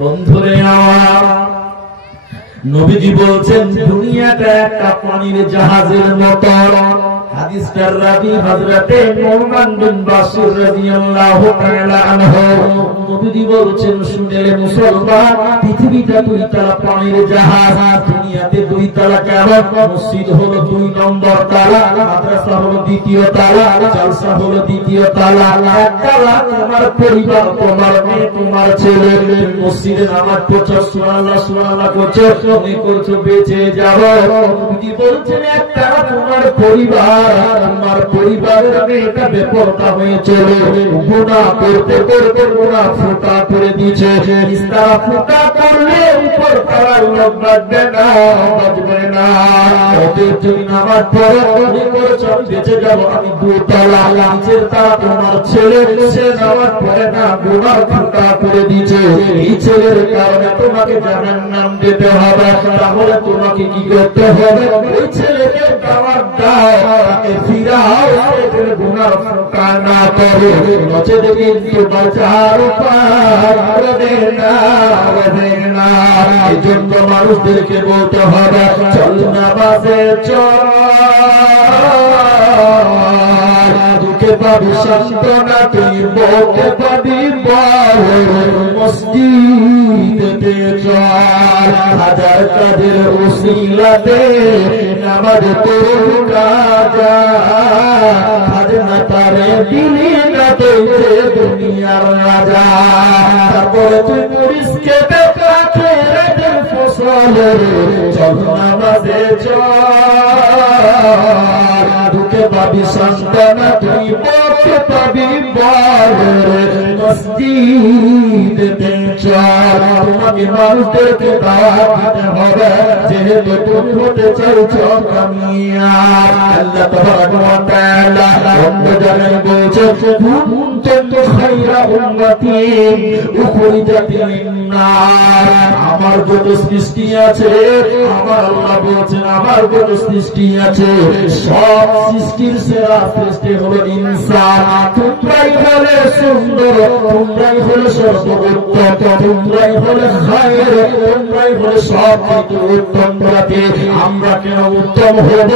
বন্ধুরে আমার নবীজি বলছেন দুনিয়াটা একটা পানির জাহাজের মতো। হাদিসটার রাবী হযরতে নুমান বিন বাশির রাদিয়াল্লাহু তাআলা আনহু। নবীজি বলছেন শুনেলে মুসলমান, পৃথিবীটা দুই তলা পানির জাহাজ। দুনিয়াতে দুই তলা কেমন? মসজিদ হলো 2 নম্বর তালা, মাদ্রাসা হলো 2য় তালা, জালসা হলো 2য় তালা। এক তালা তোমার পরিবার, তোমার মেয়ে, তোমার ছেলে। মসজিদে নামাজ পড়ছো, সুবহানাল্লাহ সুবহানাল্লাহ করছো, মনে করছো বেঁচে যাবো। নবীজি বলছেন এক তালা তোমার পরিবার, তোমার পরিবারের মেয়েটা বেপরদা হয়ে চলে গুনাহ করতে করতে গুনাহ ফুটা করে দিয়েছে। ইস্তারা ফুটা করলে উপর তারার লোক বাঁচবে না, বাঁচবে না। অতএব তুমি নামাজ পড়ো, মনে করছো বেঁচে যাবো, আমি 2 তালা। নিচের তালা তোমার ছেলে, সে নামাজ পড়ে না, গুনাহ ফুটা করে দিয়েছে। এই ছেলের কারণে তোমাকে জাহান্নাম যেতে হবে। তাহলে তোমাকে কি করতে হবে? ওই ছেলেকে দাওয়াত দাও, তাকে ফিরাও, এর গুনাহ ফুটা না করে, নচেত কিন্তু বাঁচার উপায় হবে না, হবে না। এই জন্য মানুষদেরকে বলতে হবে চল নামাজে চল, দুঃখে পাবি সান্ত্বনা, তুই বউকে পাবি বল, মসজিদে চল। হাজার কাজের উসিলাতে নামাজ তোর কাজা, খাজনা তারে দিলি না তুই দুনিয়ার রাজা। তারপরে তুই পুলিশকে দেখা খেরাতের ফসল, চল নামাজে চল, দুঃখে পাবি সান্ত্বনা, তুই বউকে পাবি বল, মসজিদে চল। তোমাকে মানুষদেরকে দাওয়াত দিতে হবে, যেহেতু তুমি হতে চাইছো কামিয়াব। আল্লাহ তাবারাক ওয়া তাআলা অন্য জায়গায় বলছেন কুনতুম খায়রা উম্মাতিন উখরিজাত লিন-নাস। আমার যত সৃষ্টি আছে, আমার আল্লাহ বলছেন আমার যত সৃষ্টি আছে, সব সৃষ্টির সেরা সৃষ্টি হলো ইনসান। তোমরাই হলে সুন্দর, তোমরাই হলে সর্বোত্তম, তোমরাই হলে খায়ের, তোমরাই হলে সবচেয়ে উত্তম জাতি। আমরা কেন উত্তম হব?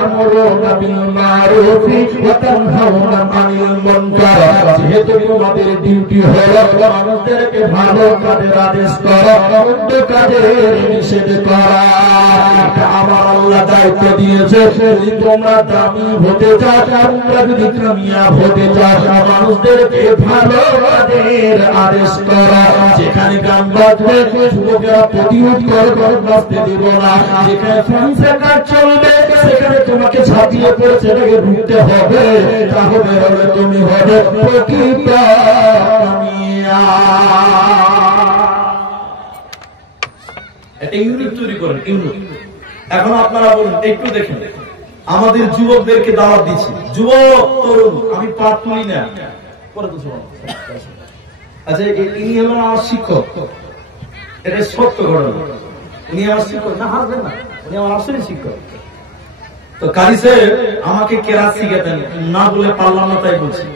আমরুনা বিল মারুফ ওয়া তানহাউনা আনিল মুনকার। যেহেতু তোমাদের ডিউটি হলো মানুষদেরকে ভালো কাজের আদেশ করা, মন্দ কাজের নিষেধ করা। আমার আল্লাহ দায়িত্ব দিয়েছে, যদি তোমরা দামি হতে চাও, তোমরা যদি কামিয়াব হতে চাও, মানুষদেরকে ভালো কাজের আদেশ করা। যেখানে গান বাজবে যুবকেরা প্রতিরোধ করে বাঁচতে দিব না। যেখানে ফাংশন কাজ চলবে সেখানে তোমাকে ছাপিয়ে পড়ে সেটাকে ঢুকতে হবে। তাহলে হবে তুমি হবে প্রকৃত একটা ইউনিট তৈরি করেন, ইউনিট। এখন আপনারা বলুন, একটু দেখেন আমাদের যুবকদেরকে দাওয়াত দিচ্ছি। যুবক তরুণ, আমি পাঠ তুলি না, আচ্ছা ইনি হলেন আমার শিক্ষক, এটা সত্য ঘটনা। উনি আমার শিক্ষক, না হাসবেন না, উনি আমার আসলে শিক্ষক। তো কারি সাহেব আমাকে কেরাত শিখাতেন, না বলে পারলাম না তাই বলছি।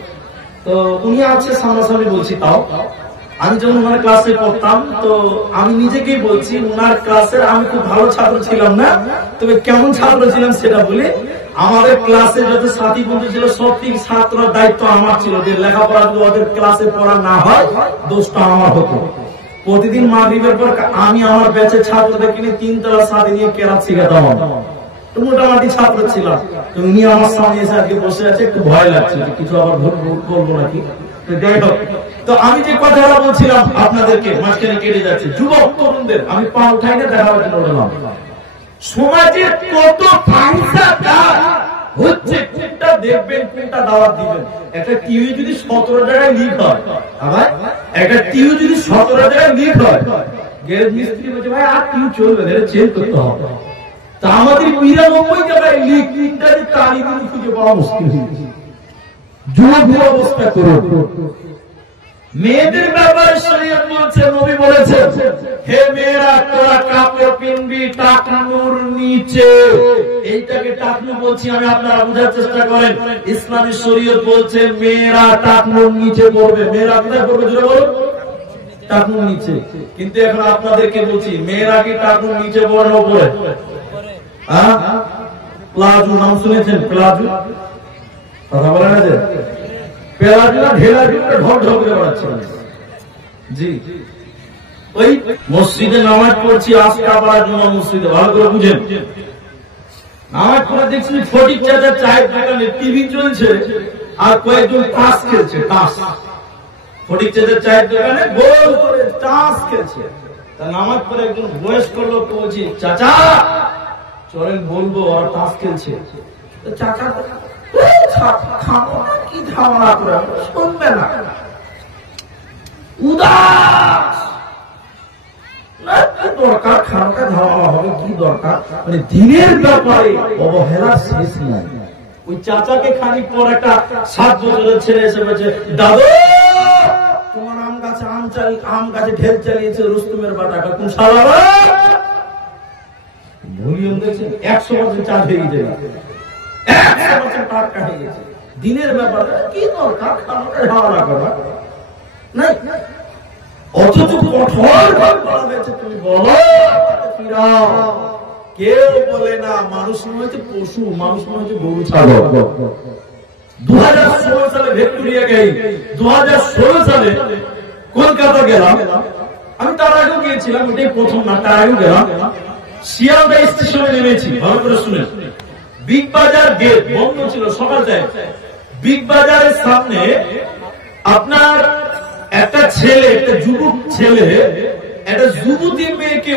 তো উনি আছে সামনাসামনি বলছি, তাও আমি যখন ওনার ক্লাসে পড়তাম, তো আমি নিজেকেই বলছি ওনার ক্লাসের আমি খুব ভালো ছাত্র ছিলাম না, তবে কেমন ছাত্র ছিলাম সেটা বলি। আমাদের ক্লাসে যত সাথী বন্ধু ছিল সব ছাত্রের দায়িত্ব আমার ছিল, যে লেখাপড়া যদি ওদের ক্লাসে পড়া না হয় দোষটা আমার হতো। প্রতিদিন মাগরিবের পর আমি আমার ব্যাচের ছাত্রদেরকে নিয়ে 3 তলা সাথে নিয়ে কেরাত শিখাতাম। তো মোটামুটি ছাত্র ছিলাম। তো উনি আমার সামনে এসে আজকে বসে আছে, একটু ভয় লাগছে কিছু আবার ভুল বলবো নাকি। যাই হোক, তো আমি যে কথাটা বলছিলাম আপনাদেরকে মাঝখানে কেটে যাচ্ছে। যুবক তরুণদের আমি পা উঠাই না দেখাবার জন্য বললাম, সমাজে কত ফাংশন হচ্ছে, কোনটা দেখবেন কোনটা দাওয়াত দিবেন। একটা টিভি যদি 17 জায়গায় লিক হয়, আবার একটা টিভি যদি 17 জায়গায় লিক হয়, গ্যারেজ মিস্ত্রি বলছে ভাই আর টিভি চলবে না, চেঞ্জ করতে হবে। তা আমাদের 99 জায়গায় লিক, ইন্টারনেট তালিম খুঁজে পাওয়া মুশকিল। যুবক অবস্থা করুন। মেয়েদের ব্যাপারে শরীয়ত বলছে, নবী বলেছেন হে মেয়েরা তোরা কাপড় পিনবি টাকনুর নিচে। এইটাকে টাকনু বলছি আমি, আপনারা বোঝার চেষ্টা করেন। ইসলামী শরীয়ত বলছে মেয়েরা টাকনুর নিচে পড়বে। মেয়েরা কোথায় পড়বে জোরে বলুন? টাকুর নিচে। কিন্তু এখন আপনাদেরকে বলছি, মেয়েরা কি টাকুর নিচে পড়ে না উপরে? প্লাজো নাম শুনেছেন? প্লাজো কথা বলে না যে প্লাজো না ঢেলা ঢুকে ঢক ঢক করে বেড়াচ্ছে। জি, ওই মসজিদে নামাজ পড়ছি, আজকা পাড়া জমা মসজিদে, ভালো করে বুঝেন। নামাজ পড়ে দেখছি ফটিক চাচা চায়ের দোকানে টিভি চলছে আর কয়েকজন তাস খেলছে। তাস, ফটিক চাচা চায়ের দোকানে গোল করে তাস খেলছে। তা নামাজ পড়ে একজন বয়স্ক লোক বলছি, চাচা চলেন বলবো ওরা তাস খেলছে। চাচা কি ধারণা করে শুনবে না, উদাস দরকার, খানকা ধারণা হবে কি দরকার, মানে দিনের ব্যাপারে অবহেলার শেষ নাই। ওই চাচাকে খানিক পর একটা 7 বছরের ছেলে এসে বলছে, দাদু তোমার আম গাছে ঢেল চালিয়েছে রুস্তমের বাটাকা, কোন শালা ভলিউম দেখছেন 100 বছর চার্জ হয়ে গেছে, 100 বছর টাটকা হয়ে গেছে। দিনের ব্যাপারে কি দরকার খানকা ধারণা করা নাই, অথচ কঠোর ভাবে বলা হয়েছে তুমি বলো ফিরাও। কেউ বলে না মানুষ মনে হচ্ছে পশু, মানুষ মনে হচ্ছে গরু ছাগল। 2016 সালে ভিক্টোরিয়া গেই, 2016 সালে কলকাতা গেলাম আমি, তার আগেও গিয়েছিলাম, এটাই প্রথম না, তার আগেও গেলাম। শিয়ালদা স্টেশনে নেমেছি, ভালো করে শুনে, বিগ বাজার গেট বন্ধ ছিল সকালটায়। বিগ বাজারের সামনে আপনার একটা ছেলে, একটা যুবক ছেলে একটা যুবতী মেয়েকে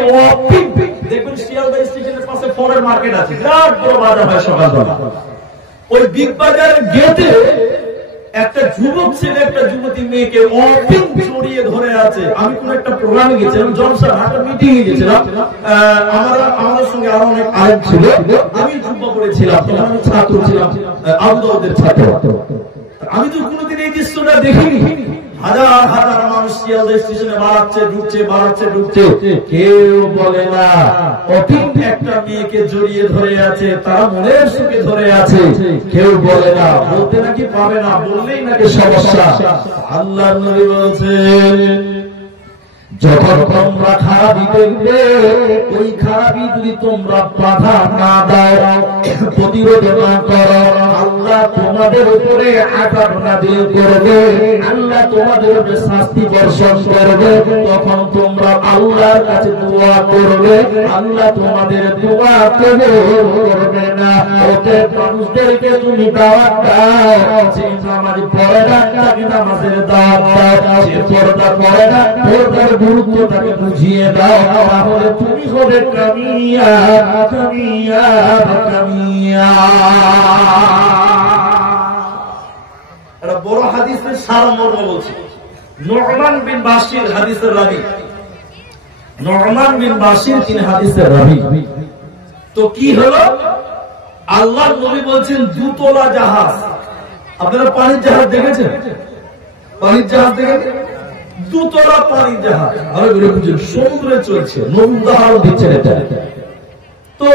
দেখবেন, শিয়ালদা স্টেশনের পাশে ফরেন মার্কেট আছে, বিরাট বড় বাজার হয় সকালবেলা। ওই বিগ বাজারের গেটে একটা যুবক ছেলে একটা যুবতী মেয়েকে জড়িয়ে ধরে আছে। আমি কোন একটা প্রোগ্রামে গেছিলাম, জলসা একটা মিটিং এ গেছিলাম, আমাদের সঙ্গে আরো অনেক আলেম ছিল, আমি জুব্বা পড়েছিলাম, তখন আমি ছাত্র ছিলাম, আবু দাউদের ছাত্র। আমি তো কোনোদিন এই দৃশ্যটা দেখিনি। হাজার হাজার মানুষ শিয়ালদা স্টেশনে বাড়াচ্ছে ঢুকছে, বাড়াচ্ছে ঢুকছে, কেউ বলে না অফিস একটা মেয়েকে জড়িয়ে ধরে আছে, তারা মনের সুখে ধরে আছে, কেউ বলে না, বলতে নাকি পাবে না, বললেই নাকি সমস্যা। আল্লাহর নবী বলছেন, যখন তোমরা খারাপি দেখবে, ওই খারাপি যদি তোমরা বাধা না দাও, প্রতিরোধ না করো, আল্লাহ তোমাদের উপরে আযাব নাযিল করবে, আল্লাহ তোমাদের উপরে শাস্তি বর্ষণ করবে। তখন তোমরা আল্লাহর কাছে দোয়া করবে, আল্লাহ তোমাদের দোয়া কবুল করবে না। ওতে মানুষদেরকে তুমি দাওয়াত দাও, যে নামাজ পড়ে না তাকে নামাজের দাওয়াত দাও, যে পর্দা পড়ে না পর্দার গুরুত্বটাকে বুঝিয়ে দাও, তাহলে তুমি হবে কামিয়াব, কামিয়াব, কামিয়াব। একটা বড় হাদিসের সারমর্ম বলছি। নু'মান বিন বাশির হাদিসের রাবী, নু'মান বিন বাশির তিনি হাদিসের রাবী। তো কি হলো, আল্লাহর নবী বলছেন দুতলা জাহাজ। আপনারা পানির জাহাজ দেখেছেন? পানির জাহাজ দেখেছেন? দুতলা পানির জাহাজ, ভালো করে বুঝুন, সমুদ্রে চলছে। নবী উদাহরণ দিচ্ছেন এটা। তো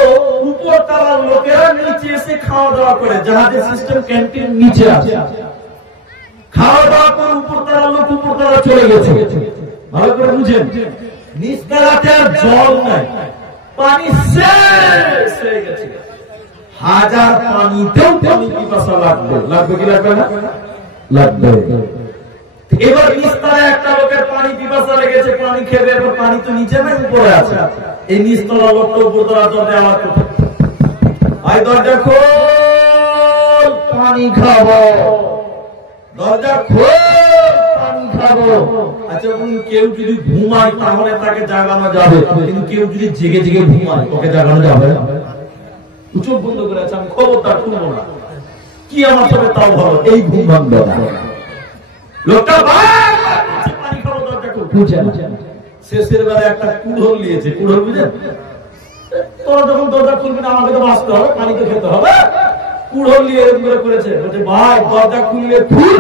উপর তলার লোকেরা নিচে এসে খাওয়া দাওয়া করে, জাহাজের সিস্টেম ক্যান্টিন নিচে আছে, খাওয়া দাওয়া করে উপর তলার লোক উপর তলা চলে গেছে। ভালো করে বুঝেন, নিচতলাতে আর জল নাই, পানি শেষ হয়ে গেছে। হাজার পানিতেও পানি পিপাসা লাগবে, লাগবে কি লাগবে না? লাগবে। এবার নিচতলায় একটা লোকের পানি পিপাসা লেগেছে, পানি খেবে, এবার পানি তো নিচে না উপরে আছে। এই নিচতলা লোকটা উপর তলা দরজা আওয়াজ করছে, ভাই দরজা খোল, পানি খাবো, দরজা খোল, পানি খাবো। আচ্ছা কেউ যদি ঘুমায় তাহলে তাকে জাগানো যাবে, কিন্তু কেউ যদি জেগে জেগে ঘুমায় ওকে জাগানো যাবে? চোখ বন্ধ করে আছে, আমি খবরদার শুনবো না, কি আমার সাথে তাও ভালো, এই ঘুম ভাঙবে না। লোকটা পানি খাবো, দরজা খুঁজে শেষের বেলা একটা কুড়োল নিয়েছে। কুড়োল বুঝেন? তোরা যখন দরজা খুলবি না আমাকে তো বাঁচতে হবে, পানি তো খেতে হবে। কুড়োল নিয়ে এরকম করে করেছে, বলছে ভাই দরজা খুললে খুল,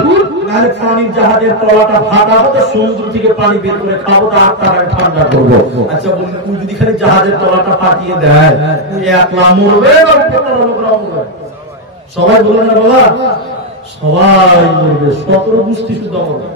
নাহলে পানির জাহাজের তলাটা ফাটাবো, তো সমুদ্র থেকে পানি বের করে খাবো, তার তারা ঠান্ডা করবো। আচ্ছা বলুন, তুই যদি খালি জাহাজের তলাটা ফাটিয়ে দেয়, তুই একলা মরবে না লোকরা মরবে? সবাই বলবে না বাবা, সবাই মরবে, 17 গোষ্ঠী শুধু মরবে।